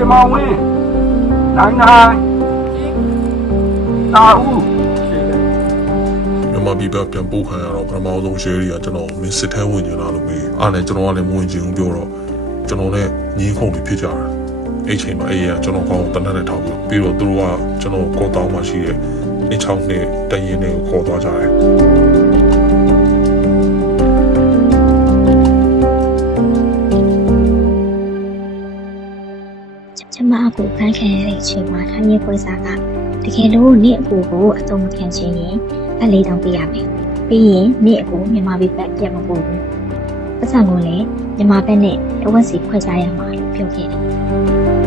ခင်မောင်ဝင်းနိုင်နိုင်တာဦးမြန်မာပြည်ပြန်ပို့ခံရတော့ပထမဆုံး share တွေကကျွန်တော်မင်းစစ်ထဲဝင်ကျင်လာလို့မေးအားနဲ့ကျွန်တော်ကလည်းမဝင်ကျင်ဘူးပြောတော့ကျွန်တော်နဲ့ငင်းခုန်ပြီးဖြစ်ကြတာအဲ့ချိန်မှာအဲ့ရကျွန်တော်ကောင်းတနက်နဲ့ထောက်ပြီးတော့သူတို့ကကျွန်တော်ကောတောင်းမှရှိတဲ့အချောင်းနဲ့တရင်နဲ့ကိုခေါ်သွားကြတယ်ကျမအကူဖန်ခံရတဲ့အချိန်မှာထိုင်းမြေဖွဲ့စားကတကယ်လို့နေ့အကူကိုအသုံးမခံချင်ရင်အလေးတောင်ပေးရမယ်။ပြီးရင်နေ့အကူမြန်မာပြည်ဘက်ပြန်မပို့ဘူး။ပတ်စံကိုလည်းမြန်မာဘက်နဲ့တဝက်စီဖွဲ့စားရမှာလို့ပြောခဲ့တယ်။